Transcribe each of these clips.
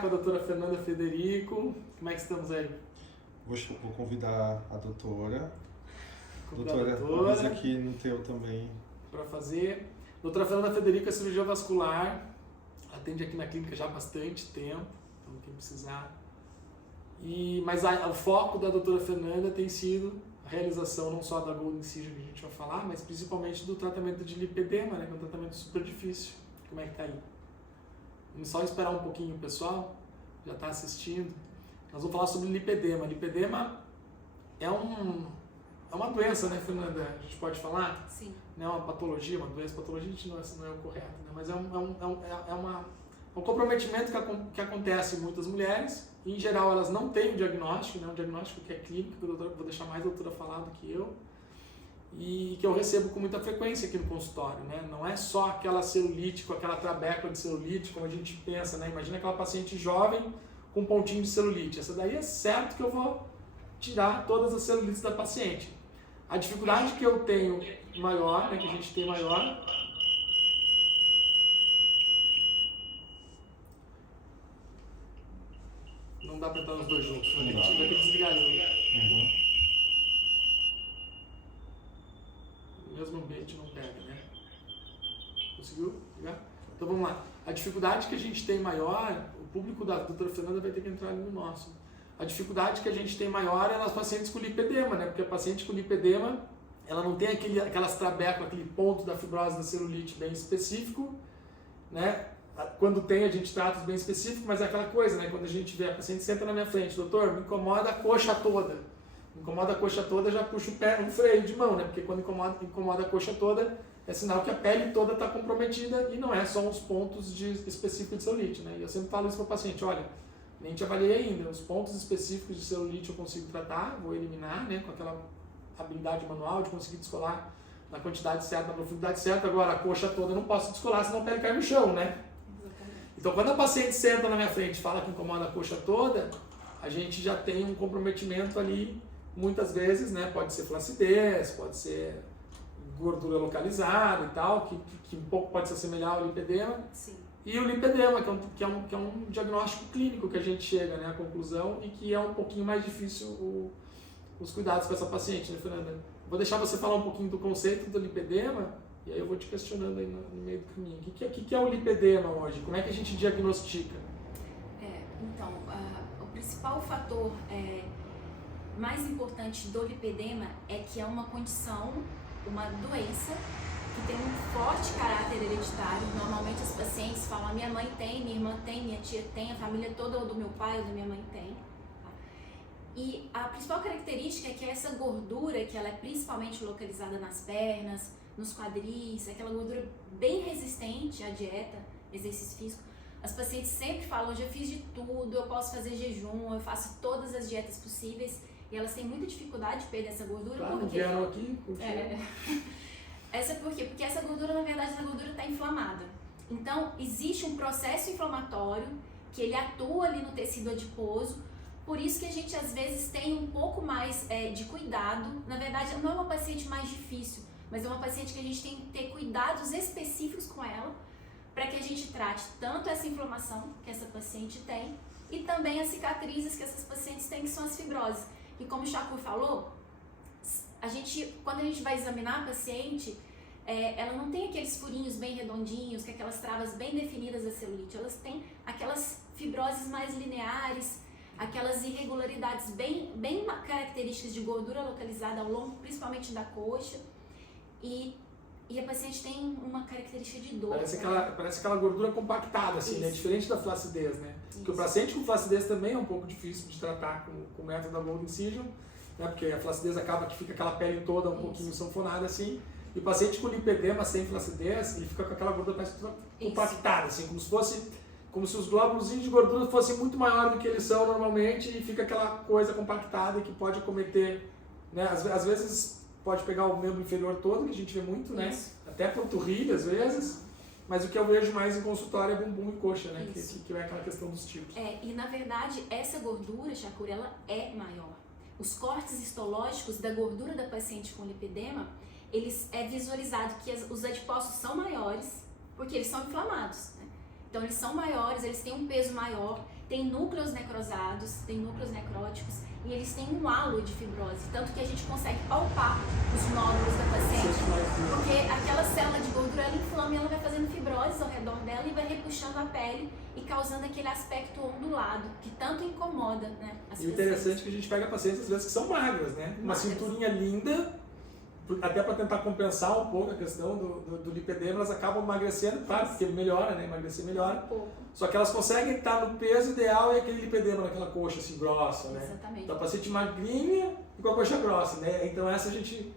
com a doutora Fernanda Federico. Como é que estamos aí? Hoje eu vou convidar a doutora. Doutora, avisa aqui no teu também. Para fazer. Doutora Fernanda Federico é cirurgiã vascular. Atende aqui na clínica já há bastante tempo. Então, quem precisar. Mas o foco da doutora Fernanda tem sido a realização não só da Golden Incision que a gente vai falar, mas principalmente do tratamento de lipedema, né? Que é um tratamento super difícil. Como é que tá aí? Vamos só esperar um pouquinho o pessoal, já está assistindo. Nós vamos falar sobre lipedema. Lipedema é uma doença, né, Fernanda? A gente pode falar? Sim. Não é uma patologia, uma doença. Patologia não é o correto, né? Mas é um comprometimento que acontece em muitas mulheres. Em geral, elas não têm o diagnóstico, né? Um diagnóstico que é clínico, que eu vou deixar mais a doutora falar do que eu. E que eu recebo com muita frequência aqui no consultório, né? Não é só aquela celulite, com aquela trabécula de celulite, como a gente pensa, né? Imagina aquela paciente jovem com um pontinho de celulite. Essa daí é certo que eu vou tirar todas as celulites da paciente. A dificuldade que eu tenho maior, né, que a gente tem maior, não dá para entrar nos dois juntos, vai ter que desligar ali. O mesmo ambiente não pega, né? Conseguiu ligar? Então vamos lá. A dificuldade que a gente tem maior, o público da doutora Fernanda vai ter que entrar ali no nosso. A dificuldade que a gente tem maior é nas pacientes com lipedema, né? Porque a paciente com lipedema, ela não tem aquelas trabéculas, aquele ponto da fibrose da celulite bem específico, né? Quando tem, a gente trata bem específico, mas é aquela coisa, né? Quando a gente vê a paciente senta na minha frente, doutor, me incomoda a coxa toda. Me incomoda a coxa toda, já puxa o pé, um freio de mão, né? Porque quando incomoda a coxa toda, é sinal que a pele toda está comprometida e não é só uns pontos específicos de celulite, né? E eu sempre falo isso para o paciente, olha, nem te avaliei ainda, os pontos específicos de celulite eu consigo tratar, vou eliminar, né? Com aquela habilidade manual de conseguir descolar na quantidade certa, na profundidade certa. Agora, a coxa toda eu não posso descolar, senão a pele cai no chão, né? Então, quando a paciente senta na minha frente e fala que incomoda a coxa toda, a gente já tem um comprometimento ali, muitas vezes, né? Pode ser flacidez, pode ser gordura localizada e tal, que um pouco pode se assemelhar ao lipedema. Sim. E o lipedema, que é um diagnóstico clínico que a gente chega, né, à conclusão e que é um pouquinho mais difícil os cuidados com essa paciente, né, Fernanda? Vou deixar você falar um pouquinho do conceito do lipedema e aí eu vou te questionando aí no meio do caminho. O que é o lipedema hoje? Como é que a gente diagnostica? Então, o principal fator mais importante do lipedema é que é uma condição, uma doença que tem um forte caráter hereditário. Normalmente as pacientes falam, a minha mãe tem, minha irmã tem, minha tia tem, a família toda do meu pai ou da minha mãe tem. E a principal característica é que essa gordura, que ela é principalmente localizada nas pernas, nos quadris, aquela gordura bem resistente à dieta, exercício físico, as pacientes sempre falam, eu já fiz de tudo, eu posso fazer jejum, eu faço todas as dietas possíveis, e elas têm muita dificuldade de perder essa gordura. Claro, porque vieram aqui, Essa por quê? Porque essa gordura, na verdade, essa gordura está inflamada. Então, existe um processo inflamatório que ele atua ali no tecido adiposo, por isso que a gente, às vezes, tem um pouco mais de cuidado. Na verdade, não é uma paciente mais difícil, mas é uma paciente que a gente tem que ter cuidados específicos com ela, para que a gente trate tanto essa inflamação que essa paciente tem, e também as cicatrizes que essas pacientes têm, que são as fibroses. E como o Shakur falou, quando a gente vai examinar a paciente, ela não tem aqueles furinhos bem redondinhos, com aquelas travas bem definidas da celulite. Elas têm aquelas fibroses mais lineares, aquelas irregularidades bem características de gordura localizada ao longo, principalmente da coxa. E a paciente tem uma característica de dor. Parece aquela gordura compactada, assim, né? Diferente da flacidez, né? Porque o paciente com flacidez também é um pouco difícil de tratar com o método da Golden Incision, né? Porque a flacidez acaba que fica aquela pele toda um pouquinho sanfonada, assim. E o paciente com lipedema sem flacidez, ele fica com aquela gordura parece compactada, assim, como se os glóbulos de gordura fossem muito maiores do que eles são normalmente, e fica aquela coisa compactada que pode acometer, né? Às vezes pode pegar o membro inferior todo, que a gente vê muito, né? Até panturrilha às vezes, mas o que eu vejo mais em consultório é bumbum e coxa, né? Que é aquela questão dos tipos. E na verdade essa gordura, Shakur, ela é maior. Os cortes histológicos da gordura da paciente com lipedema, eles visualizado que os adipócitos são maiores, porque eles são inflamados, né? Então eles são maiores, eles têm um peso maior, têm núcleos necrosados, têm núcleos necróticos e eles têm um halo de fibrose, tanto que a gente consegue palpar os nódulos da paciente, porque aquela célula de gordura ela inflama e ela vai fazendo fibrose ao redor dela e vai repuxando a pele e causando aquele aspecto ondulado que tanto incomoda, né, as E o pessoas. interessante é que a gente pega pacientes às vezes que são magras, né? Uma Magras. cinturinha linda, até para tentar compensar um pouco a questão do lipedema, elas acabam emagrecendo, claro, porque melhora, né? Emagrecer melhora. Um pouco. Só que elas conseguem estar no peso ideal e aquele lipedema naquela coxa assim grossa, né? Exatamente. Então a paciente magrinha e com a coxa grossa, né? Então essa a gente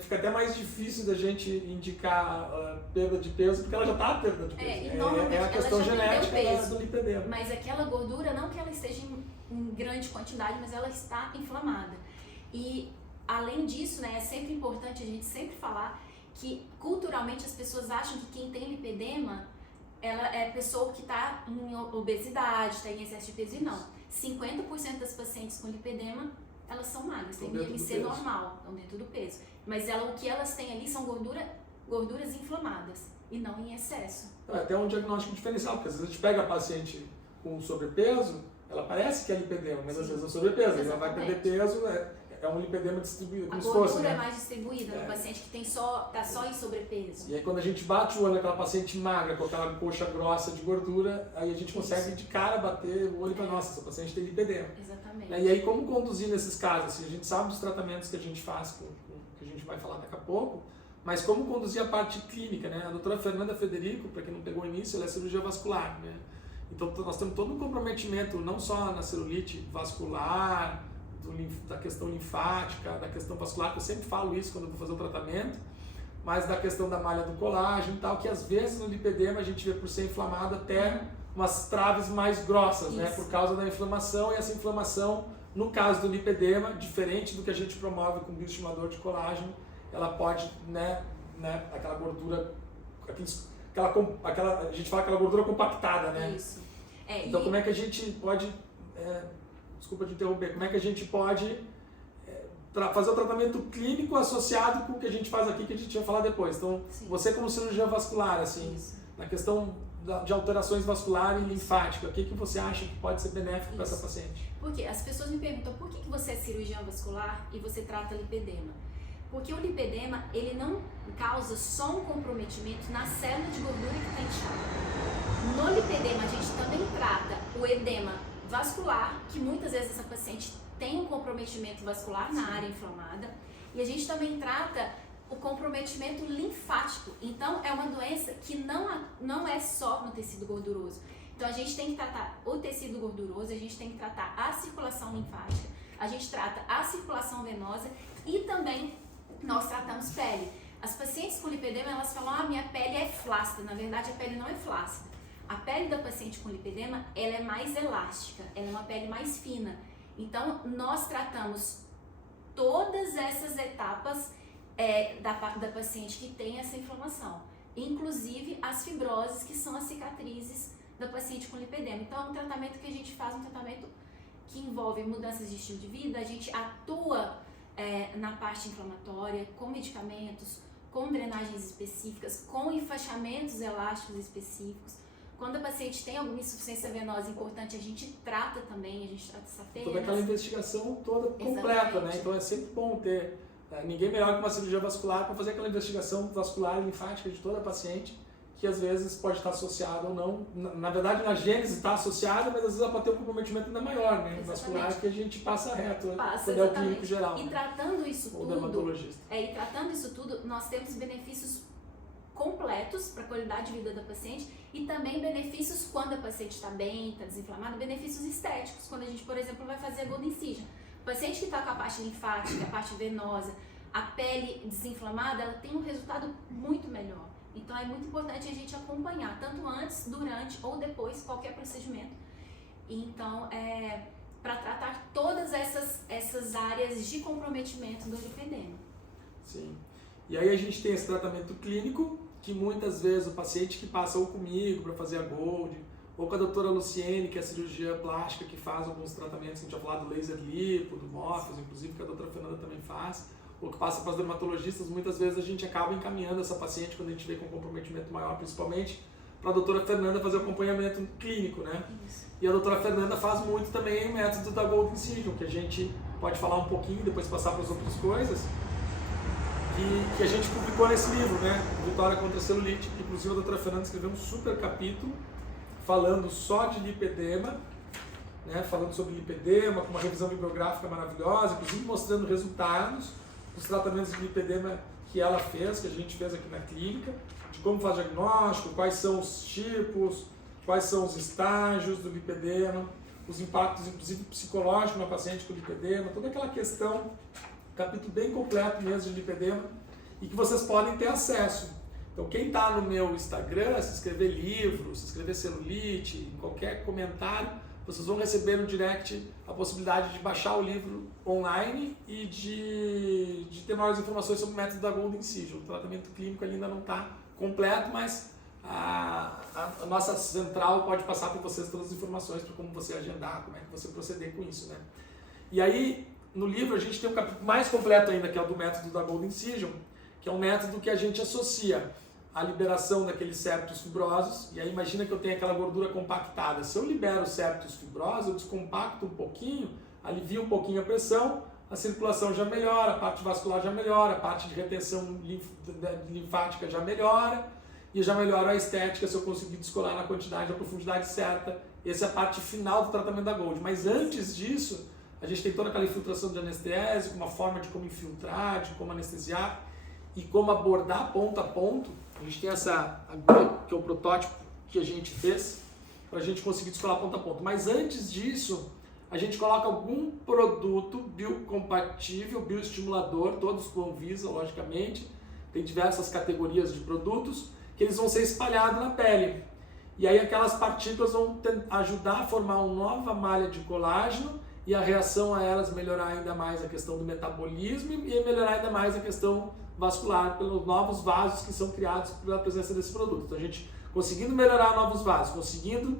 fica até mais difícil da gente indicar perda de peso, porque ela já está perda de peso. E normalmente a questão ela já perdeu genética peso. do lipedema. Mas aquela gordura, não que ela esteja em grande quantidade, mas ela está inflamada. E além disso, né, é sempre importante a gente sempre falar que culturalmente as pessoas acham que quem tem lipedema ela é pessoa que está em obesidade, está em excesso de peso, e não. 50% das pacientes com lipedema, elas são magras, têm IMC normal, estão dentro do peso. Mas o que elas têm ali são gorduras inflamadas e não em excesso. É até um diagnóstico diferencial, porque às vezes a gente pega a paciente com sobrepeso, ela parece que é lipedema, mas às vezes é sobrepeso, ela vai perder peso, é um lipedema distribuído, como se fosse, A gordura né? é mais distribuída no paciente que está só em sobrepeso. E aí quando a gente bate o olho naquela paciente magra, com aquela coxa grossa de gordura, aí a gente consegue de cara bater o olho para nossa, essa paciente tem lipedema. Exatamente. E aí como conduzir nesses casos? Assim, a gente sabe dos tratamentos que a gente faz, que a gente vai falar daqui a pouco, mas como conduzir a parte clínica, né? A doutora Fernanda Federico, para quem não pegou o início, ela é cirurgia vascular, né? Então nós temos todo um comprometimento, não só na celulite vascular, da questão linfática, da questão vascular, que eu sempre falo isso quando eu vou fazer o tratamento, mas da questão da malha do colágeno e tal, que às vezes no lipedema a gente vê por ser inflamado até umas traves mais grossas, né? Por causa da inflamação, e essa inflamação, no caso do lipedema, diferente do que a gente promove com bioestimulador de colágeno, ela pode, né aquela gordura, a gente fala aquela gordura compactada, né? Isso. Então como é que a gente pode, desculpa te interromper, como é que a gente pode fazer o tratamento clínico associado com o que a gente faz aqui, que a gente vai falar depois. Então, Sim. você como cirurgião vascular, assim, na questão de alterações vascular e linfática, o que você acha que pode ser benéfico para essa paciente? Porque as pessoas me perguntam por que você é cirurgião vascular e você trata lipedema? Porque o lipedema, ele não causa só um comprometimento na célula de gordura que está inchada. No lipedema, a gente também trata o edema vascular, que muitas vezes essa paciente tem um comprometimento vascular na área inflamada, e a gente também trata o comprometimento linfático. Então, é uma doença que não é só no tecido gorduroso. Então, a gente tem que tratar o tecido gorduroso, a gente tem que tratar a circulação linfática, a gente trata a circulação venosa e também nós tratamos pele. As pacientes com lipedema, elas falam, minha pele é flácida. Na verdade, a pele não é flácida. A pele da paciente com lipedema, ela é mais elástica, ela é uma pele mais fina. Então, nós tratamos todas essas etapas da paciente que tem essa inflamação, inclusive as fibroses, que são as cicatrizes da paciente com lipedema. Então, é um tratamento que a gente faz, um tratamento que envolve mudanças de estilo de vida, a gente atua na parte inflamatória, com medicamentos, com drenagens específicas, com enfaixamentos elásticos específicos. Quando a paciente tem alguma insuficiência venosa importante, a gente trata também, a gente trata safenas. Toda aquela investigação toda completa, né? Então é sempre bom ter ninguém melhor que uma cirurgia vascular para fazer aquela investigação vascular e linfática de toda a paciente, que às vezes pode estar associada ou não. Na verdade, na gênese está associada, mas às vezes ela pode ter um comprometimento ainda maior, né? Exatamente. Vascular, que a gente passa reto, Passa, quando é o clínico geral. E tratando isso ou tudo, dermatologista. E tratando isso tudo, nós temos benefícios completos para a qualidade de vida da paciente e também benefícios quando a paciente está bem, está desinflamada, benefícios estéticos, quando a gente, por exemplo, vai fazer a Golden Incision. O paciente que está com a parte linfática, a parte venosa, a pele desinflamada, ela tem um resultado muito melhor. Então é muito importante a gente acompanhar, tanto antes, durante ou depois, qualquer procedimento. Então, para tratar todas essas áreas de comprometimento do lipedema. Sim. E aí a gente tem esse tratamento clínico, que muitas vezes o paciente que passa ou comigo para fazer a Gold, ou com a doutora Luciene, que é a cirurgia plástica, que faz alguns tratamentos, a gente vai falar do laser lipo, do Morpheus, inclusive, que a doutora Fernanda também faz, ou que passa para os dermatologistas, muitas vezes a gente acaba encaminhando essa paciente quando a gente vê com um comprometimento maior, principalmente para a doutora Fernanda fazer o acompanhamento clínico, né? Isso. E a doutora Fernanda faz muito também o método da Gold Incision, que a gente pode falar um pouquinho, depois passar para as outras coisas, que a gente publicou nesse livro, né? Vitória contra a Celulite, que inclusive a doutora Fernanda escreveu um super capítulo falando só de lipedema, né? Falando sobre lipedema, com uma revisão bibliográfica maravilhosa, inclusive mostrando resultados dos tratamentos de lipedema que ela fez, que a gente fez aqui na clínica, de como faz diagnóstico, quais são os tipos, quais são os estágios do lipedema, os impactos inclusive psicológicos na paciente com lipedema, toda aquela questão, capítulo bem completo mesmo de lipedema, e que vocês podem ter acesso. Então quem está no meu Instagram, se escrever livro, se escrever celulite, em qualquer comentário, vocês vão receber no direct a possibilidade de baixar o livro online e de ter maiores informações sobre o método da Gold Incision. O tratamento clínico ainda não está completo, mas a nossa central pode passar para vocês todas as informações para como você agendar, como é que você proceder com isso, né? E aí, no livro, a gente tem um capítulo mais completo ainda, que é o do método da Gold Incision, que é um método que a gente associa a liberação daqueles septos fibrosos, e aí imagina que eu tenho aquela gordura compactada. Se eu libero os septos fibrosos, eu descompacto um pouquinho, alivio um pouquinho a pressão, a circulação já melhora, a parte vascular já melhora, a parte de retenção linfática já melhora, e já melhora a estética se eu conseguir descolar na quantidade e na profundidade certa. Essa é a parte final do tratamento da Gold. Mas antes disso, a gente tem toda aquela infiltração de anestésico, uma forma de como infiltrar, de como anestesiar e como abordar ponto a ponto. A gente tem essa agulha, que é o protótipo que a gente fez, para a gente conseguir descolar ponto a ponto. Mas antes disso, a gente coloca algum produto biocompatível, bioestimulador, todos com Anvisa, logicamente. Tem diversas categorias de produtos, que eles vão ser espalhados na pele. E aí aquelas partículas vão ajudar a formar uma nova malha de colágeno e a reação a elas melhorar ainda mais a questão do metabolismo e melhorar ainda mais a questão vascular pelos novos vasos que são criados pela presença desse produto. Então a gente conseguindo melhorar novos vasos, conseguindo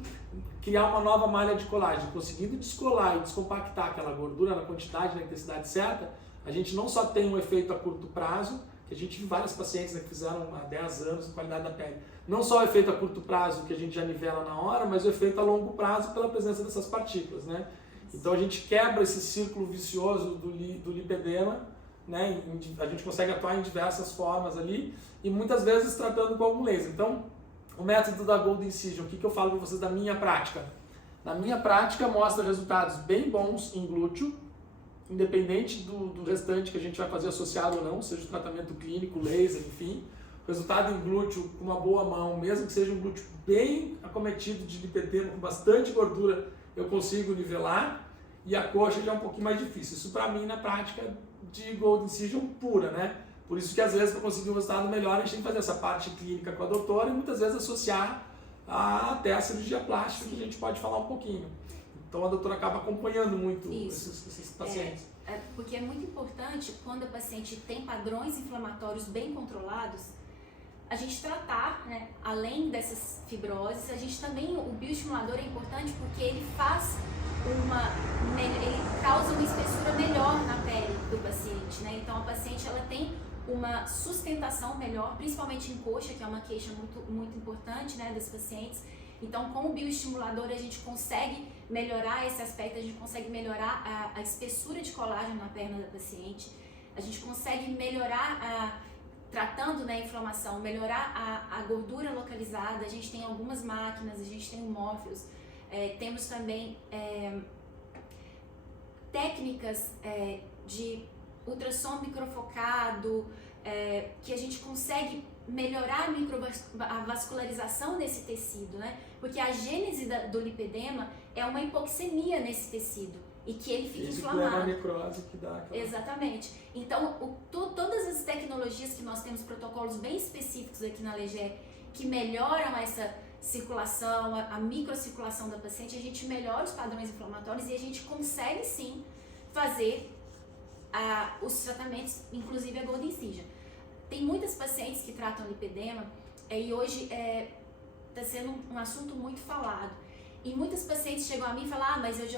criar uma nova malha de colágeno, conseguindo descolar e descompactar aquela gordura na quantidade, na intensidade certa, a gente não só tem um efeito a curto prazo, que a gente viu vários pacientes, né, que fizeram há 10 anos em qualidade da pele, não só o efeito a curto prazo que a gente já nivela na hora, mas o efeito a longo prazo pela presença dessas partículas, né? Então a gente quebra esse círculo vicioso do lipedema, né? A gente consegue atuar em diversas formas ali e muitas vezes tratando com algum laser. Então, o método da Gold Incision, o que eu falo para vocês da minha prática? Na minha prática mostra resultados bem bons em glúteo, independente do restante que a gente vai fazer associado ou não, seja o tratamento clínico, laser, enfim. Resultado em glúteo com uma boa mão, mesmo que seja um glúteo bem acometido de lipedema, com bastante gordura, eu consigo nivelar, e a coxa já é um pouquinho mais difícil. Isso para mim na prática de Gold Incision pura, né? Por isso que às vezes para conseguir um resultado melhor a gente tem que fazer essa parte clínica com a doutora e muitas vezes associar até a cirurgia plástica, que a gente pode falar um pouquinho. Então a doutora acaba acompanhando muito esses pacientes. Porque é muito importante quando a paciente tem padrões inflamatórios bem controlados, a gente tratar, né, além dessas fibroses, a gente também, o bioestimulador é importante porque ele ele causa uma espessura melhor na pele do paciente, né? Então a paciente ela tem uma sustentação melhor, principalmente em coxa, que é uma queixa muito, muito importante, né, das pacientes. Então com o bioestimulador a gente consegue melhorar esse aspecto, a gente consegue melhorar a espessura de colágeno na perna da paciente, a gente consegue melhorar tratando, né, a inflamação, melhorar a gordura localizada. A gente tem algumas máquinas, a gente tem o Morpheus, temos também técnicas de ultrassom microfocado, que a gente consegue melhorar a vascularização desse tecido, né? Porque a gênese do lipedema é uma hipoxemia nesse tecido e que ele fica inflamado. Leva a necrose que dá aquela... Exatamente. Então, todas as tecnologias que nós temos, protocolos bem específicos aqui na Leger, que melhoram essa circulação, a microcirculação da paciente, a gente melhora os padrões inflamatórios e a gente consegue sim fazer os tratamentos, inclusive a Gold Incision. Tem muitas pacientes que tratam lipedema e hoje está sendo um assunto muito falado. E muitas pacientes chegam a mim e falam, mas eu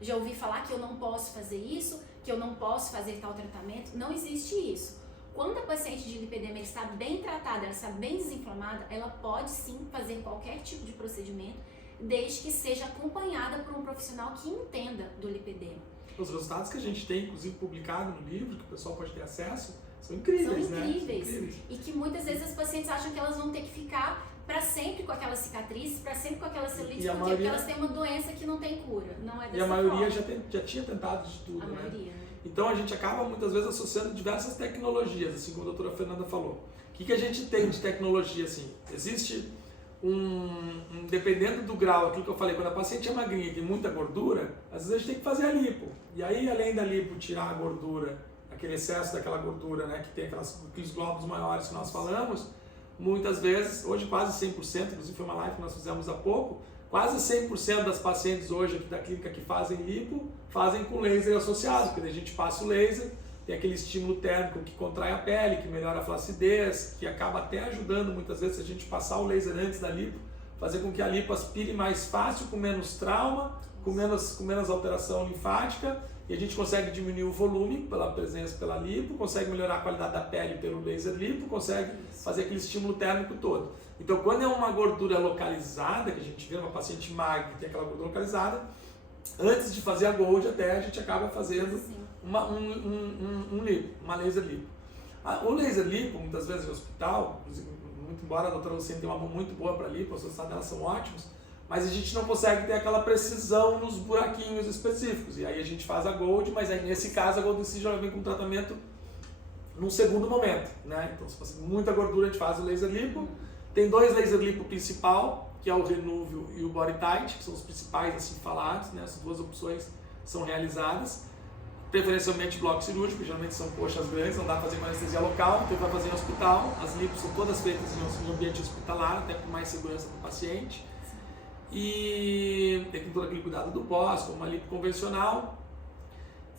já ouvi falar que eu não posso fazer isso, que eu não posso fazer tal tratamento. Não existe isso. quando a paciente de lipedema está bem tratada, ela está bem desinflamada, ela pode sim fazer qualquer tipo de procedimento, desde que seja acompanhada por um profissional que entenda do lipedema. Os resultados que a gente tem, inclusive publicado no livro, que o pessoal pode ter acesso, são incríveis, São né? incríveis. São incríveis. E que muitas vezes as pacientes acham que elas vão ter que ficar para sempre com aquela cicatriz, para sempre com aquela celulite, E a porque maioria- elas têm uma doença que não tem cura. Não é dessa E a maioria forma. já tinha tentado de tudo, A né? maioria, né? Então a gente acaba muitas vezes associando diversas tecnologias, assim como a doutora Fernanda falou. O que a gente tem de tecnologia assim? Existe dependendo do grau, aquilo que eu falei, quando a paciente é magrinha e tem muita gordura, às vezes a gente tem que fazer a lipo. E aí, além da lipo, tirar a gordura, aquele excesso daquela gordura, né, que tem aqueles glóbulos maiores que nós falamos, muitas vezes, hoje quase 100%, inclusive foi uma live que nós fizemos há pouco, quase 100% das pacientes hoje aqui da clínica que fazem lipo, fazem com laser associado, porque a gente passa o laser, tem aquele estímulo térmico que contrai a pele, que melhora a flacidez, que acaba até ajudando muitas vezes a gente passar o laser antes da lipo, fazer com que a lipo aspire mais fácil, com menos trauma, com menos alteração linfática, e a gente consegue diminuir o volume pela presença pela lipo, consegue melhorar a qualidade da pele pelo laser lipo, consegue fazer aquele estímulo térmico todo. Então, quando é uma gordura localizada, que a gente vê uma paciente magra que tem aquela gordura localizada, antes de fazer a Gold até a gente acaba fazendo uma laser lipo. O laser lipo, muitas vezes no hospital, muito embora a doutora Luciene tenha uma mão muito boa para lipo, os resultados dela são ótimos, mas a gente não consegue ter aquela precisão nos buraquinhos específicos. E aí a gente faz a Gold, mas aí nesse caso a Gold Incision já vem com tratamento num segundo momento, né? Então, se fosse muita gordura, a gente faz o laser lipo. Tem dois laser lipo principal, que é o Renúvio e o Body Tight, que são os principais assim falados, né? Essas duas opções são realizadas. Preferencialmente bloco cirúrgico, geralmente são coxas grandes, não dá para fazer com anestesia local, então vai fazer em hospital. As lipos são todas feitas em ambiente hospitalar, até por mais segurança do paciente. E tem todo aquele cuidado do pós, como uma lipo convencional.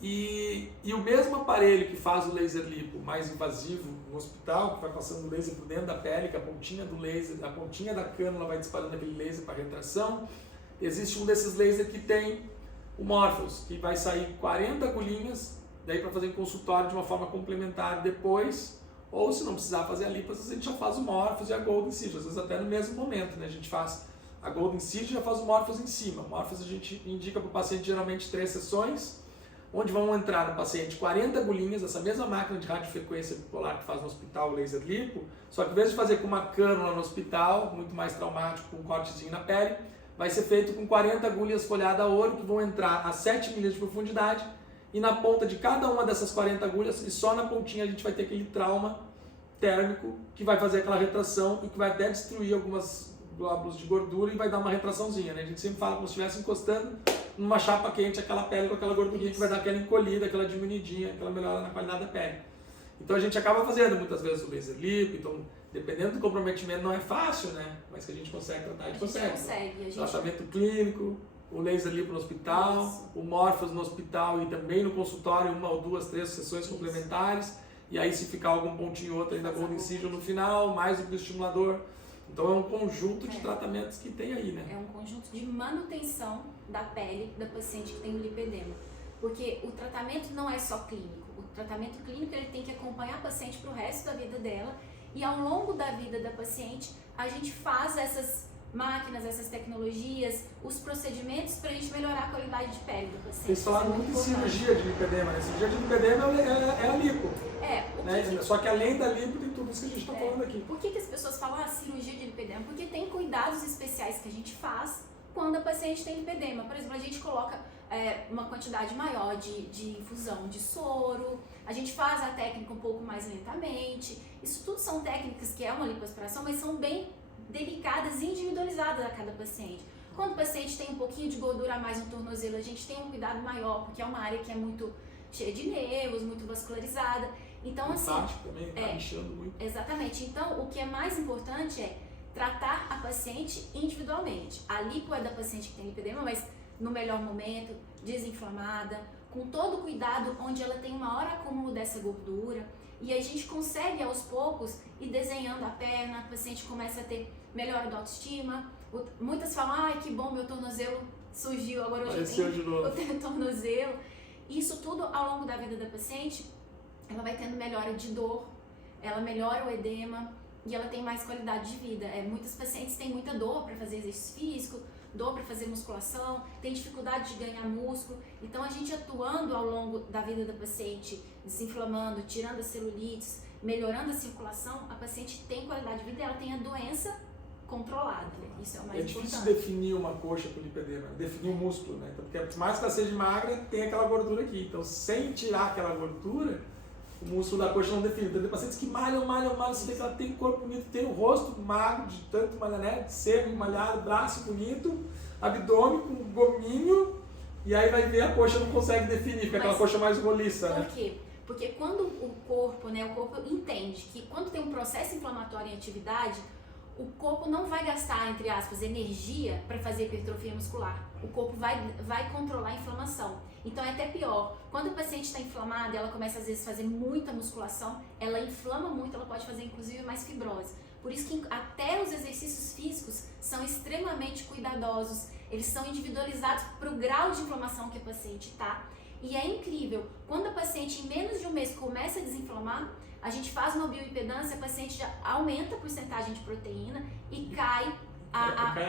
E o mesmo aparelho que faz o laser lipo mais invasivo no hospital, que vai passando o laser por dentro da pele, que a pontinha do laser, a pontinha da cânula vai disparando aquele laser para retração, existe um desses lasers que tem o Morpheus, que vai sair 40 agulhinhas, daí para fazer em consultório de uma forma complementar depois, ou se não precisar fazer a lipo, às vezes a gente já faz o Morpheus e a Gold Incision, às vezes até no mesmo momento, né? A gente faz a Gold Incision e já faz o Morpheus em cima. O Morpheus a gente indica para o paciente geralmente 3 sessões, onde vão entrar no paciente 40 agulhinhas, essa mesma máquina de radiofrequência bipolar que faz no hospital o laser lipo, só que em vez de fazer com uma cânula no hospital, muito mais traumático, com um cortezinho na pele, vai ser feito com 40 agulhas folhadas a ouro que vão entrar a 7 milhas de profundidade e na ponta de cada uma dessas 40 agulhas e só na pontinha a gente vai ter aquele trauma térmico que vai fazer aquela retração e que vai até destruir algumas glóbulos de gordura e vai dar uma retraçãozinha, né? A gente sempre fala como se estivesse encostando numa chapa quente aquela pele com aquela gordurinha que vai dar aquela encolhida, aquela diminuidinha, aquela melhora na qualidade da pele. Então a gente acaba fazendo muitas vezes o laser lipo, então dependendo do comprometimento não é fácil, né? Mas que a gente consegue tratar, a gente consegue. Tratamento clínico, o laser lipo no hospital, Isso. o Morpheus no hospital e também no consultório, 1 ou 2, 3 sessões complementares. E aí se ficar algum pontinho ou outro ainda Gold Incision no final, mais o bioestimulador. Então é um conjunto de tratamentos que tem aí, né? É um conjunto de manutenção da pele da paciente que tem o lipedema. Porque o tratamento não é só clínico. O tratamento clínico ele tem que acompanhar a paciente para o resto da vida dela. E ao longo da vida da paciente, a gente faz essas máquinas, essas tecnologias, os procedimentos para a gente melhorar a qualidade de pele da paciente. Vocês falaram muito em cirurgia de lipedema, né? Cirurgia de lipedema é a lipo. Né? Só que além da lipo tem tudo isso que a gente está falando aqui. Por que as pessoas falam cirurgia de lipedema? Porque tem cuidados especiais que a gente faz quando a paciente tem lipedema. Por exemplo, a gente coloca uma quantidade maior de infusão de soro, a gente faz a técnica um pouco mais lentamente. Isso tudo são técnicas que é uma lipoaspiração, mas são bem delicadas e individualizadas a cada paciente. Quando o paciente tem um pouquinho de gordura a mais no tornozelo, a gente tem um cuidado maior, porque é uma área que é muito cheia de nervos, muito vascularizada. Então, assim, também tá inchando muito. Exatamente. Então, o que é mais importante é tratar a paciente individualmente. A lipo é da paciente que tem lipedema, mas no melhor momento, desinflamada, com todo o cuidado, onde ela tem um maior acúmulo dessa gordura. E a gente consegue, aos poucos, ir desenhando a perna, a paciente começa a ter melhora da autoestima. Muitas falam, ai, que bom, meu tornozelo surgiu, agora eu tenho tornozelo. Isso tudo, ao longo da vida da paciente, ela vai tendo melhora de dor, ela melhora o edema e ela tem mais qualidade de vida. Muitos pacientes têm muita dor para fazer exercício físico, dor para fazer musculação, tem dificuldade de ganhar músculo. Então a gente atuando ao longo da vida da paciente, desinflamando, tirando as celulites, melhorando a circulação, a paciente tem qualidade de vida e ela tem a doença controlada. Isso é o mais importante. É difícil definir uma coxa com lipedema, definir um músculo, né? Então, porque por mais que ela seja magra, tem aquela gordura aqui. Então, sem tirar aquela gordura, o músculo da coxa não define. Então, tem pacientes que malham, você vê que ela tem um corpo bonito, tem o rosto magro, de tanto malhar, né? Seco, malhado, braço bonito, abdômen com gominho, e aí vai ver a coxa não consegue definir, fica aquela coxa mais roliça, né? Por quê? Porque quando o corpo entende que quando tem um processo inflamatório em atividade, o corpo não vai gastar, entre aspas, energia para fazer hipertrofia muscular. O corpo vai controlar a inflamação. Então é até pior. Quando a paciente está inflamada, ela começa às vezes a fazer muita musculação, ela inflama muito, ela pode fazer inclusive mais fibrose. Por isso que até os exercícios físicos são extremamente cuidadosos. Eles são individualizados para o grau de inflamação que a paciente está. E é incrível, quando a paciente em menos de um mês começa a desinflamar, a gente faz uma bioimpedância, a paciente já aumenta a porcentagem de proteína e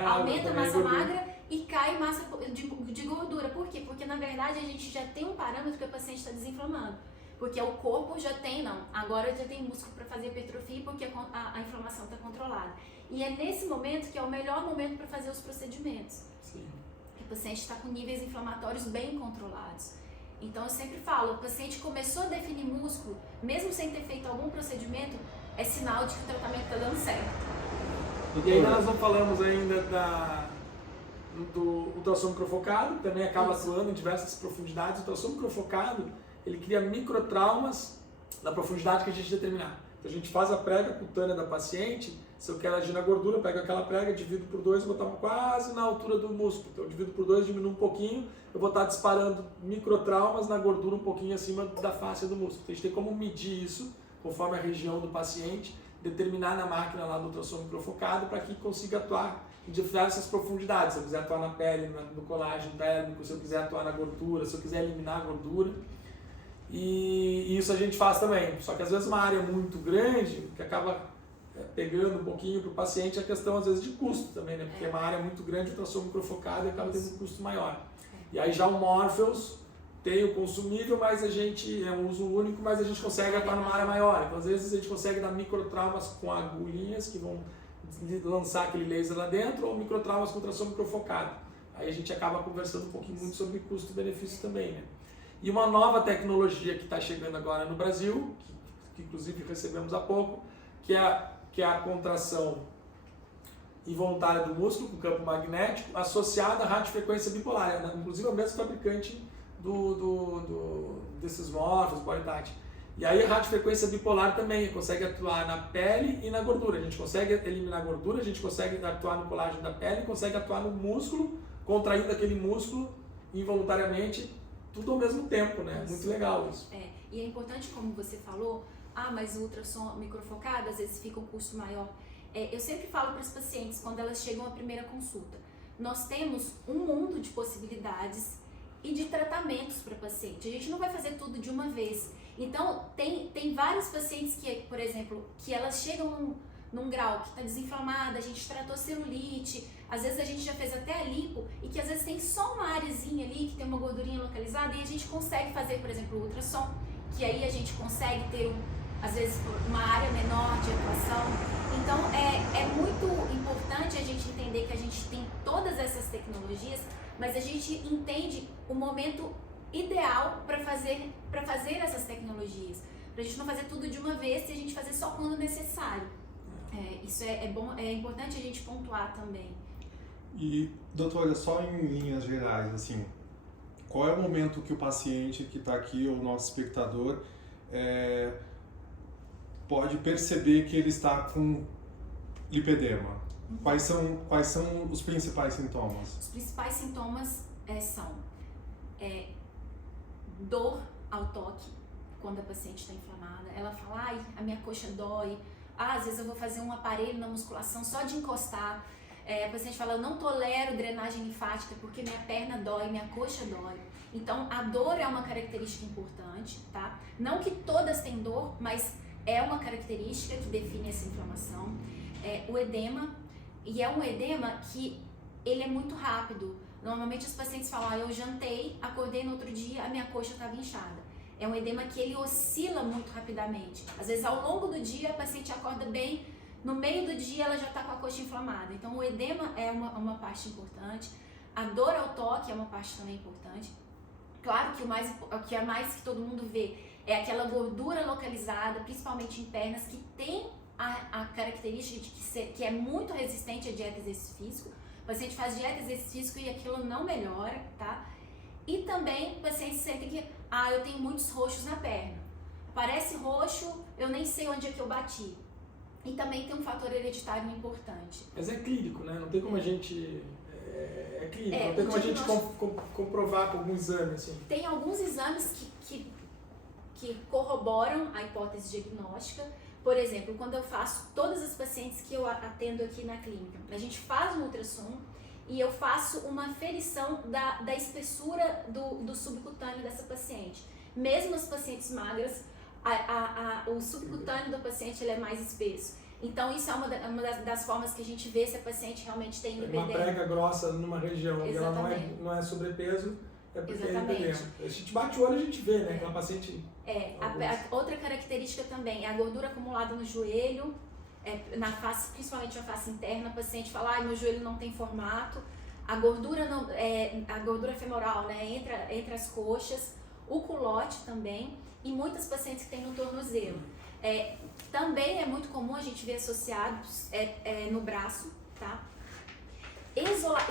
aumenta a massa magra e cai massa de gordura. Por quê? Porque na verdade a gente já tem um parâmetro que a paciente está desinflamando. Porque o corpo já tem, agora já tem músculo para fazer hipertrofia porque a inflamação está controlada. E é nesse momento que é o melhor momento para fazer os procedimentos. Sim. O paciente está com níveis inflamatórios bem controlados. Então eu sempre falo, o paciente começou a definir músculo, mesmo sem ter feito algum procedimento, é sinal de que o tratamento está dando certo. E aí nós não falamos ainda do ultrassom microfocado, que também acaba atuando em diversas profundidades. O ultrassom microfocado, ele cria microtraumas na profundidade que a gente determinar. Então a gente faz a prega cutânea da paciente, se eu quero agir na gordura, eu pego aquela prega, divido por 2 e vou estar quase na altura do músculo. Então eu divido por 2, diminuo um pouquinho, eu vou estar disparando microtraumas na gordura um pouquinho acima da face do músculo. Então a gente tem como medir isso, conforme a região do paciente, determinar na máquina lá do ultrassom microfocado para que consiga atuar em diversas profundidades. Se eu quiser atuar na pele, no colágeno térmico, se eu quiser atuar na gordura, se eu quiser eliminar a gordura. E isso a gente faz também. Só que às vezes uma área muito grande, que acaba pegando um pouquinho para o paciente, a questão às vezes de custo também, né? Porque é uma área muito grande, o ultrassom microfocado e acaba tendo um custo maior. E aí já o Morpheus tem o consumível, mas a gente é um uso único, mas a gente consegue atuar numa área maior. Então às vezes a gente consegue dar microtraumas com agulhinhas que vão lançar aquele laser lá dentro, ou microtraumas com ultrassom microfocado. Aí a gente acaba conversando um pouquinho muito sobre custo e benefício também, né? E uma nova tecnologia que está chegando agora no Brasil, que inclusive recebemos há pouco, que é a contração involuntária do músculo com campo magnético associada à radiofrequência bipolar. Inclusive é o mesmo fabricante desses Morpheus, BodyTite. E aí a radiofrequência bipolar também consegue atuar na pele e na gordura. A gente consegue eliminar a gordura, a gente consegue atuar no colágeno da pele, consegue atuar no músculo, contraindo aquele músculo involuntariamente, tudo ao mesmo tempo, né? Muito legal isso. E é importante, como você falou, mas o ultrassom microfocado às vezes fica um custo maior. Eu sempre falo para as pacientes, quando elas chegam à primeira consulta, nós temos um mundo de possibilidades e de tratamentos para paciente. A gente não vai fazer tudo de uma vez. Então, tem vários pacientes que, por exemplo, que elas chegam num grau que está desinflamada, a gente tratou celulite, às vezes a gente já fez até a lipo, e que às vezes tem só uma areazinha ali, que tem uma gordurinha localizada, e a gente consegue fazer, por exemplo, o ultrassom, que aí a gente consegue ter, às vezes, uma área menor de atuação. Então, é muito importante a gente entender que a gente tem todas essas tecnologias, mas a gente entende o momento ideal para fazer essas tecnologias. Para a gente não fazer tudo de uma vez e a gente fazer só quando necessário. Isso é bom, é importante a gente pontuar também. E, doutora, só em linhas gerais, assim, qual é o momento que o paciente que está aqui, ou o nosso espectador, pode perceber que ele está com lipedema? Quais são os principais sintomas? Os principais sintomas são dor ao toque, quando a paciente está inflamada. Ela fala, a minha coxa dói. Às vezes eu vou fazer um aparelho na musculação só de encostar. A paciente fala, eu não tolero drenagem linfática porque minha perna dói, minha coxa dói. Então a dor é uma característica importante, tá? Não que todas têm dor, mas é uma característica que define essa inflamação. O edema, e é um edema que ele é muito rápido. Normalmente os pacientes falam, eu jantei, acordei no outro dia, a minha coxa estava inchada. É um edema que ele oscila muito rapidamente. Às vezes ao longo do dia a paciente acorda bem, no meio do dia ela já está com a coxa inflamada. Então o edema é uma parte importante. A dor ao toque é uma parte também importante. Claro que o que é mais que todo mundo vê é aquela gordura localizada, principalmente em pernas, que tem a característica de que é muito resistente à dieta e exercício físico. O paciente faz dieta e exercício físico e aquilo não melhora, tá? E também o paciente sente que, eu tenho muitos roxos na perna. Parece roxo, eu nem sei onde é que eu bati. E também tem um fator hereditário importante. Mas é clínico, né? Não tem como a gente... É clínico, não tem o como a gente diagnóstico- comprovar com algum exame, assim. Tem alguns exames que corroboram a hipótese diagnóstica. Por exemplo, quando eu faço, todas as pacientes que eu atendo aqui na clínica, a gente faz um ultrassom e eu faço uma ferição da espessura do subcutâneo dessa paciente. Mesmo as pacientes magras, o subcutâneo do paciente ele é mais espesso. Então isso é uma das formas que a gente vê se a paciente realmente tem Uma lipedema. prega grossa numa região e ela Exatamente. não é sobrepeso, é porque Exatamente. é lipedema. A gente bate o olho e a gente vê, né? Aquela paciente... A outra característica também é a gordura acumulada no joelho, na face, principalmente na face interna. A paciente fala, meu joelho não tem formato. A gordura femoral, né, entre as coxas, o culote também, e muitas pacientes que têm no tornozelo. Também é muito comum a gente ver associados no braço, tá?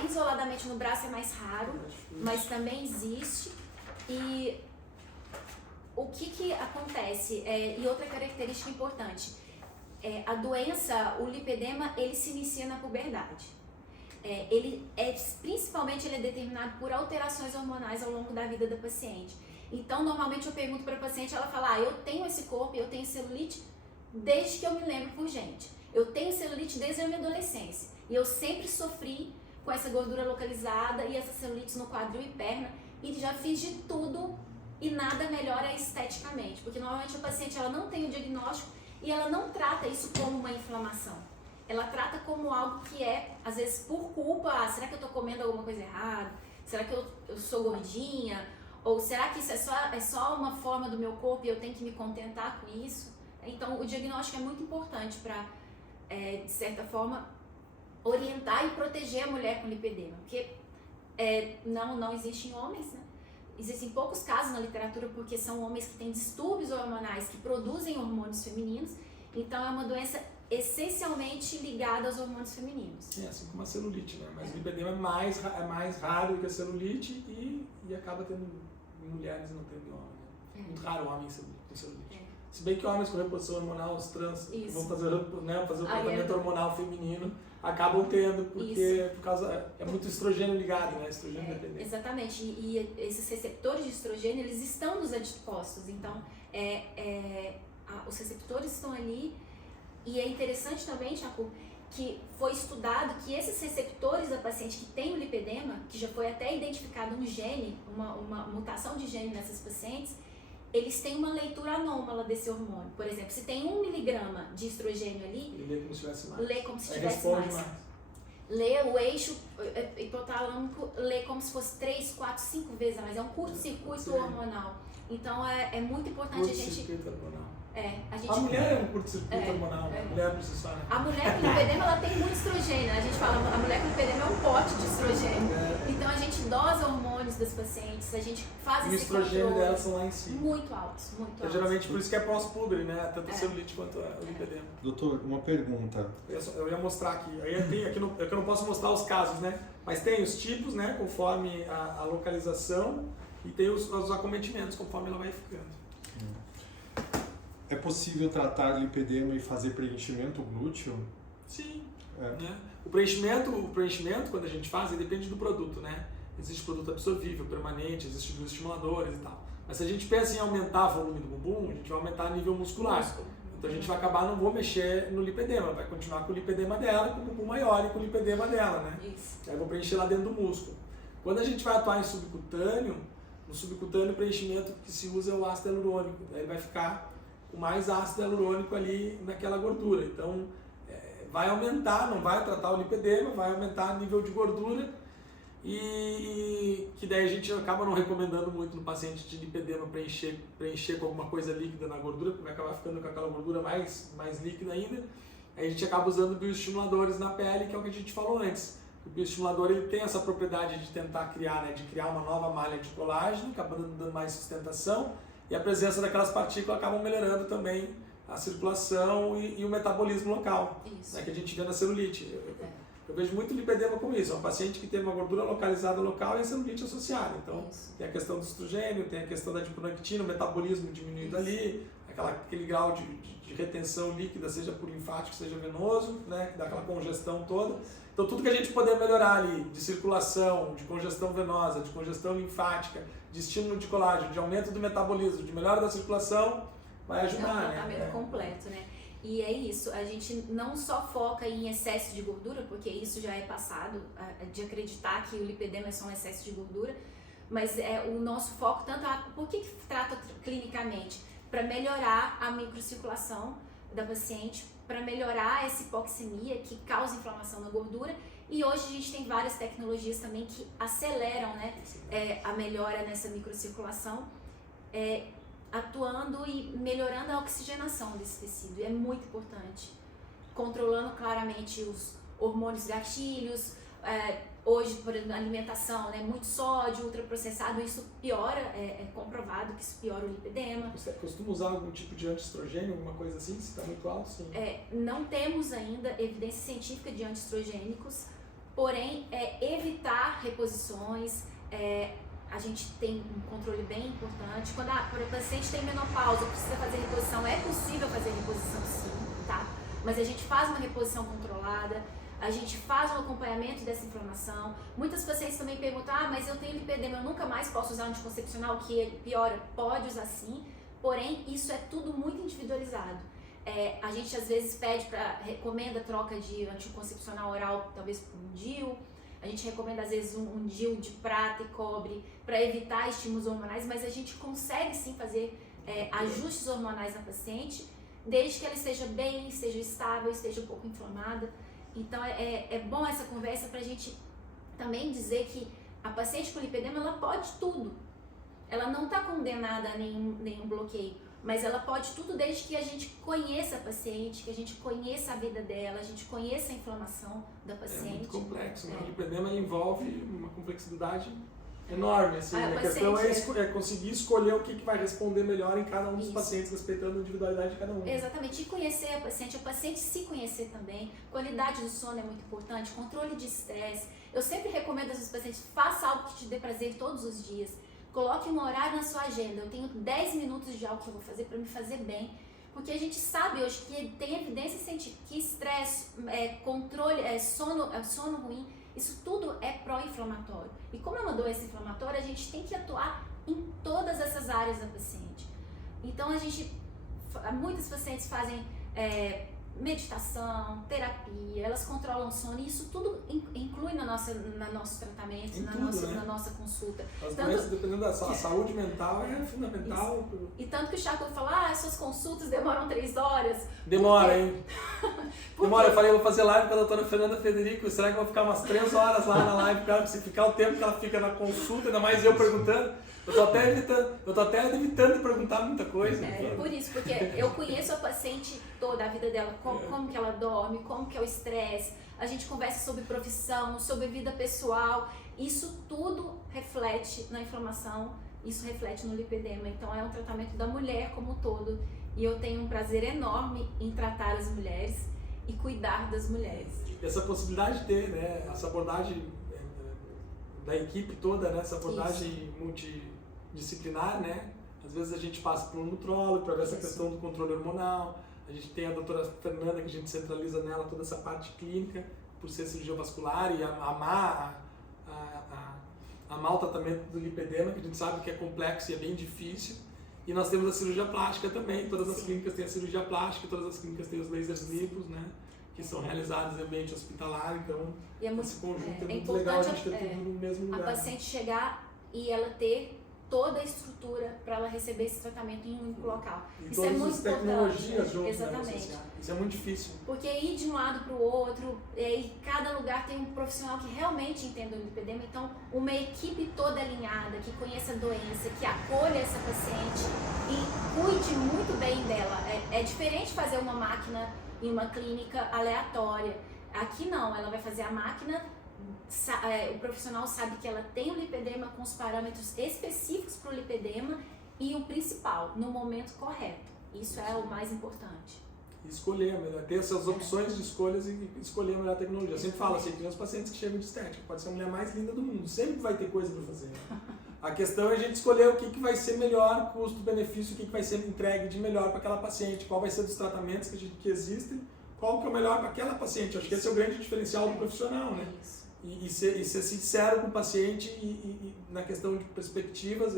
Isoladamente no braço é mais raro, mas também existe. E o que acontece? E outra característica importante, a doença, o lipedema, ele se inicia na puberdade. Principalmente ele é determinado por alterações hormonais ao longo da vida da paciente. Então, normalmente eu pergunto para a paciente, ela fala, eu tenho esse corpo, eu tenho celulite desde que eu me lembro por gente. Eu tenho celulite desde a minha adolescência. E eu sempre sofri com essa gordura localizada e essas celulites no quadril e perna. E já fiz de tudo e nada melhora esteticamente. Porque normalmente a paciente ela não tem o diagnóstico e ela não trata isso como uma inflamação. Ela trata como algo que às vezes, por culpa, será que eu estou comendo alguma coisa errada? Será que eu sou gordinha? Ou será que isso é só uma forma do meu corpo e eu tenho que me contentar com isso? Então, o diagnóstico é muito importante para, de certa forma, orientar e proteger a mulher com lipedema. Porque não existem homens, né? Existem poucos casos na literatura porque são homens que têm distúrbios hormonais que produzem hormônios femininos. Então, é uma doença essencialmente ligada aos hormônios femininos. Assim como a celulite, né? Mas o lipedema é mais raro que a celulite e acaba tendo em mulheres e não tendo em homem, né? Muito raro homem com celulite. Se bem que homens com reposição hormonal, os trans, que vão fazer o tratamento hormonal feminino, acabam tendo, por causa, é muito estrogênio ligado, né? Estrogênio dependente. Exatamente, e esses receptores de estrogênio, eles estão nos adipócitos, então os receptores estão ali, e é interessante também, Chaco, que foi estudado que esses receptores da paciente que tem o lipedema, que já foi até identificado um gene, uma mutação de gene nessas pacientes, eles têm uma leitura anômala desse hormônio. Por exemplo, se tem 1 miligrama de estrogênio ali, ele lê como se tivesse mais. Lê como se tivesse mais. Lê o eixo hipotalâmico, lê como se fosse 3, 4, 5 vezes a mais. É um curto-circuito hormonal. Então é muito importante a gente... Curto-circuito hormonal. A mulher é um curto-circuito hormonal, né? A mulher por si só, né? A mulher com lipedema, ela tem muito estrogênio. A gente fala, a mulher com lipedema é um pote de estrogênio. Então a gente dosa hormônios das pacientes, a gente faz esse controle. E o estrogênio delas são lá em cima. Muito altos, muito altos. Geralmente por isso que é pós-púbere, né? Tanto a celulite quanto o lipedema. Doutor, uma pergunta. Eu ia mostrar aqui. Aqui eu não posso mostrar os casos, né? Mas tem os tipos, né? Conforme a localização e tem os acometimentos, conforme ela vai ficando. É possível tratar lipedema e fazer preenchimento glúteo? Sim. Né? O preenchimento, quando a gente faz, ele depende do produto, né? Existe produto absorvível, permanente, existe dos estimuladores e tal. Mas se a gente pensa em aumentar o volume do bumbum, a gente vai aumentar a nível muscular. Então a gente vai acabar, não vou mexer no lipedema, vai continuar com o lipedema dela, com o bumbum maior e com o lipedema dela, né? Isso. Aí eu vou preencher lá dentro do músculo. Quando a gente vai atuar em subcutâneo, no subcutâneo o preenchimento que se usa é o ácido hialurônico. Daí ele vai ficar com mais ácido hialurônico ali naquela gordura. Então, vai aumentar, não vai tratar o lipedema, vai aumentar o nível de gordura e que daí a gente acaba não recomendando muito no paciente de lipedema preencher com alguma coisa líquida na gordura, porque vai acabar ficando com aquela gordura mais líquida ainda. Aí a gente acaba usando bioestimuladores na pele, que é o que a gente falou antes. O bioestimulador ele tem essa propriedade de tentar criar, né, de criar uma nova malha de colágeno, acaba dando mais sustentação, e a presença daquelas partículas acabam melhorando também a circulação e o metabolismo local, né, que a gente vê na celulite. Eu vejo muito lipedema como isso, é um paciente que tem uma gordura localizada local e a celulite associada. Então, tem a questão do estrogênio, tem a questão da adiponectina, o metabolismo diminuído ali, aquele grau de retenção líquida, seja por linfático, seja venoso, né, que dá aquela congestão toda. Então, tudo que a gente puder melhorar ali, de circulação, de congestão venosa, de congestão linfática, de estímulo de colágeno, de aumento do metabolismo, de melhora da circulação, vai ajudar, né? É um tratamento completo, né? E é isso, a gente não só foca em excesso de gordura, porque isso já é passado, de acreditar que o lipedema é só um excesso de gordura, mas o nosso foco, por que trata clinicamente? Para melhorar a microcirculação da paciente, para melhorar essa hipoxemia que causa inflamação na gordura, e hoje a gente tem várias tecnologias também que aceleram, né, a melhora nessa microcirculação, atuando e melhorando a oxigenação desse tecido, e é muito importante, controlando claramente os hormônios gatilhos. Hoje, por exemplo, a alimentação, né, muito sódio, ultraprocessado, isso piora, é comprovado que isso piora o lipedema. Você costuma usar algum tipo de antiestrogênio, alguma coisa assim, se está muito alto? Sim. Não temos ainda evidência científica de antiestrogênicos, porém, evitar reposições, a gente tem um controle bem importante. Quando a paciente tem menopausa, precisa fazer reposição, é possível fazer reposição sim, tá? Mas a gente faz uma reposição controlada, a gente faz um acompanhamento dessa inflamação. Muitas pacientes também perguntam, mas eu tenho lipedema, eu nunca mais posso usar anticoncepcional, que ele piora? Pode usar sim, porém isso é tudo muito individualizado. A gente às vezes recomenda a troca de anticoncepcional oral, talvez por um DIU. A gente recomenda às vezes um DIU de prata e cobre para evitar estímulos hormonais, mas a gente consegue sim fazer ajustes hormonais na paciente, desde que ela esteja bem, esteja estável, esteja um pouco inflamada. Então é bom essa conversa para a gente também dizer que a paciente com lipedema ela pode tudo. Ela não está condenada a nenhum bloqueio, mas ela pode tudo desde que a gente conheça a paciente, que a gente conheça a vida dela, a gente conheça a inflamação da paciente. É muito complexo, né? O lipedema envolve uma complexidade enorme. Assim, a questão é conseguir escolher o que vai responder melhor em cada um dos pacientes, respeitando a individualidade de cada um. Exatamente, e conhecer a paciente se conhecer também. Qualidade do sono é muito importante, controle de estresse. Eu sempre recomendo aos pacientes, faça algo que te dê prazer todos os dias. Coloque um horário na sua agenda. Eu tenho 10 minutos de algo que eu vou fazer para me fazer bem. Porque a gente sabe hoje que tem evidência científica que estresse, controle, sono ruim, isso tudo é pró-inflamatório. E como é uma doença inflamatória, a gente tem que atuar em todas essas áreas da paciente. Então muitas pacientes fazem meditação, terapia, elas controlam o sono, e isso tudo inclui no nosso tratamento, na nossa consulta. As doenças, dependendo da saúde mental, é fundamental. Isso. E tanto que o Chaco fala, suas consultas demoram 3 horas. Demora, hein? Demora, eu falei, vou fazer live com a doutora Fernanda Federico, será que eu vou ficar umas 3 horas lá na live, cara, se ficar o tempo que ela fica na consulta, ainda mais eu perguntando. Eu tô até evitando de perguntar muita coisa. Por isso, porque eu conheço a paciente toda, a vida dela, como que ela dorme, como que é o estresse, a gente conversa sobre profissão, sobre vida pessoal, isso tudo reflete na inflamação, isso reflete no lipedema. Então é um tratamento da mulher como um todo, e eu tenho um prazer enorme em tratar as mulheres e cuidar das mulheres. Essa possibilidade de ter, né, essa abordagem da equipe toda, né, essa abordagem multidisciplinar, né? Às vezes a gente passa por um nutrólogo para ver essa questão do controle hormonal, a gente tem a doutora Fernanda que a gente centraliza nela toda essa parte clínica, por ser cirurgia vascular e amar o tratamento do lipedema, que a gente sabe que é complexo e é bem difícil. E nós temos a cirurgia plástica também, todas as clínicas têm a cirurgia plástica, todas as clínicas têm os lasers lipos, né? Que são realizados em ambiente hospitalar, então esse conjunto é muito legal a gente ter tudo no mesmo lugar. A paciente chegar e ela ter toda a estrutura para ela receber esse tratamento em um único local. E Isso é todas muito as tecnologias importante. junto, né, Exatamente. associar. Isso é muito difícil. Porque ir de um lado para o outro, e aí cada lugar tem um profissional que realmente entenda o lipedema, então uma equipe toda alinhada, que conheça a doença, que acolha essa paciente e cuide muito bem dela. É diferente fazer uma máquina em uma clínica aleatória. Aqui não, ela vai fazer a máquina, o profissional sabe que ela tem o lipedema com os parâmetros específicos para o lipedema e o principal, no momento correto. Isso é o mais importante. E escolher, ter essas opções de escolhas e escolher a melhor tecnologia. Eu sempre falo assim, tem uns pacientes que chegam de estética, pode ser a mulher mais linda do mundo, sempre vai ter coisa para fazer. A questão é a gente escolher o que vai ser melhor, custo-benefício, o que vai ser entregue de melhor para aquela paciente, qual vai ser dos tratamentos que existem, qual que é o melhor para aquela paciente. Eu acho que esse é o grande diferencial do profissional, né? Isso. E ser sincero com o paciente e na questão de perspectivas,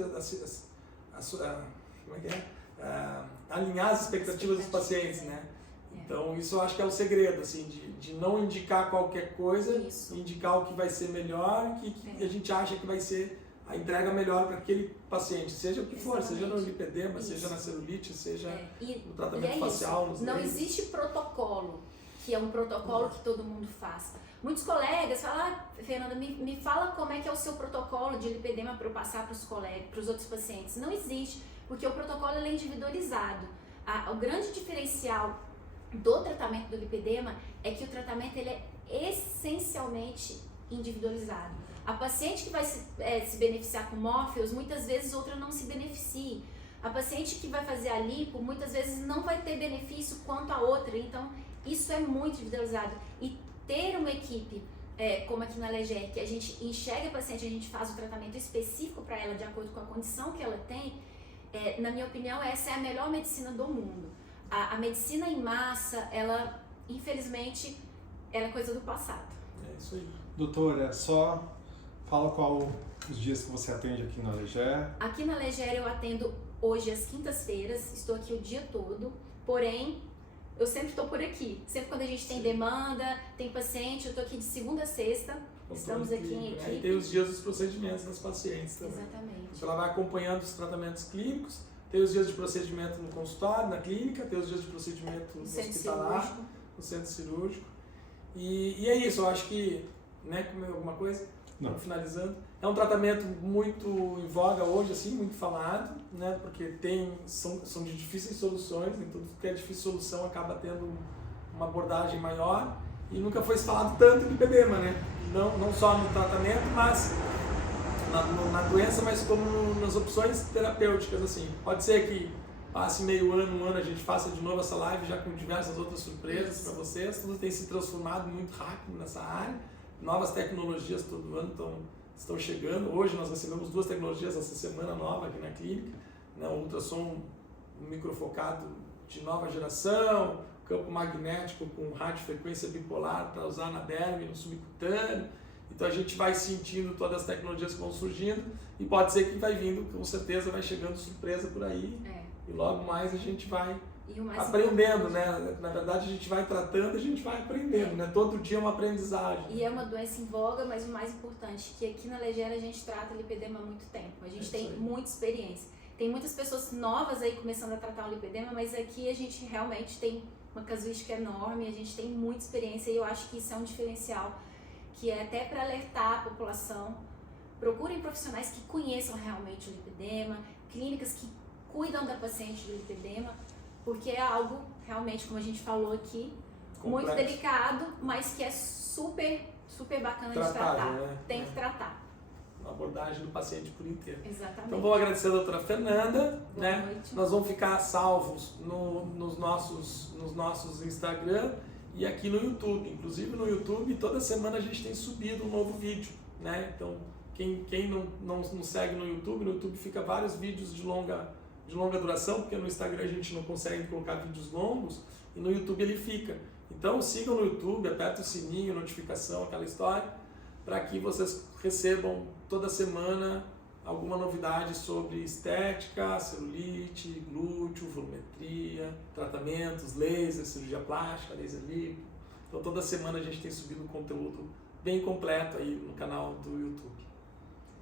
alinhar as expectativas dos pacientes, né? Então isso eu acho que é o segredo, assim, de não indicar qualquer coisa, indicar o que vai ser melhor, que a gente acha que vai ser a entrega melhor para aquele paciente, seja o que for, seja no lipedema, seja na celulite, seja no tratamento facial. Não existe protocolo, que é um protocolo que todo mundo faz. Muitos colegas falam, Fernanda, me fala como é que é o seu protocolo de lipedema para eu passar para os colegas, para os outros pacientes. Não existe, porque o protocolo é individualizado. O grande diferencial do tratamento do lipedema é que o tratamento ele é essencialmente individualizado. A paciente que vai se beneficiar com Morpheus, muitas vezes outra não se beneficie. A paciente que vai fazer a lipo, muitas vezes não vai ter benefício quanto a outra. Então, isso é muito individualizado. E ter uma equipe, como aqui na Leger, que a gente enxerga a paciente, a gente faz o tratamento específico para ela, de acordo com a condição que ela tem, na minha opinião, essa é a melhor medicina do mundo. A medicina em massa, ela, infelizmente, ela é coisa do passado. É isso aí. Doutora, só fala qual os dias que você atende aqui na Leger. Aqui na Leger eu atendo hoje às quintas-feiras, estou aqui o dia todo, porém, eu sempre estou por aqui. Sempre quando a gente tem demanda, tem paciente, eu estou aqui de segunda a sexta, estamos aqui em equipe. E tem os dias dos procedimentos das pacientes também. Exatamente. Então ela vai acompanhando os tratamentos clínicos, tem os dias de procedimento no consultório, na clínica, tem os dias de procedimento no hospitalar, no centro cirúrgico. E é isso, eu acho que, né, comer alguma coisa? Não. Finalizando. É um tratamento muito em voga hoje, assim, muito falado, né, porque são de difíceis soluções, então tudo que é difícil solução acaba tendo uma abordagem maior e nunca foi se falado tanto de lipedema, né? Não só no tratamento, mas na doença, mas como nas opções terapêuticas, assim. Pode ser que passe meio ano, um ano, a gente faça de novo essa live já com diversas outras surpresas para vocês. Tudo tem se transformado muito rápido nessa área. Novas tecnologias todo ano estão chegando. Hoje nós recebemos 2 tecnologias essa semana nova aqui na clínica, né? O ultrassom microfocado de nova geração, campo magnético com radiofrequência bipolar para usar na derme, no subcutâneo. Então a gente vai sentindo todas as tecnologias que vão surgindo e pode ser que vai vindo, com certeza vai chegando surpresa por aí e logo mais a gente vai aprendendo, né? Na verdade a gente vai tratando, a gente vai aprendendo, né? Todo dia é uma aprendizagem. E é uma doença em voga, mas o mais importante, que aqui na Leger a gente trata lipedema há muito tempo, a gente tem muita experiência. Tem muitas pessoas novas aí começando a tratar o lipedema, mas aqui a gente realmente tem uma casuística enorme, a gente tem muita experiência e eu acho que isso é um diferencial, que é até para alertar a população. Procurem profissionais que conheçam realmente o lipedema, clínicas que cuidam da paciente do lipedema, porque é algo realmente, como a gente falou aqui, complexo, muito delicado, mas que é super, super bacana de tratar. Né? Tem que tratar. Uma abordagem do paciente por inteiro. Exatamente. Então vou agradecer a doutora Fernanda. Boa né? noite. Nós vamos ficar salvos nos nossos Instagram e aqui no YouTube. Inclusive no YouTube, toda semana a gente tem subido um novo vídeo. Né? Então quem não segue no YouTube fica vários vídeos de longa duração, porque no Instagram a gente não consegue colocar vídeos longos e no YouTube ele fica. Então sigam no YouTube, aperta o sininho, notificação, aquela história, para que vocês recebam toda semana alguma novidade sobre estética, celulite, glúteo, volumetria, tratamentos, laser, cirurgia plástica, laser lipo. Então toda semana a gente tem subido um conteúdo bem completo aí no canal do YouTube.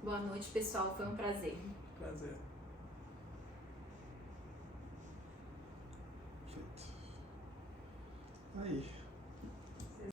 Boa noite, pessoal. Foi um prazer. Prazer. Perfeito. Aí.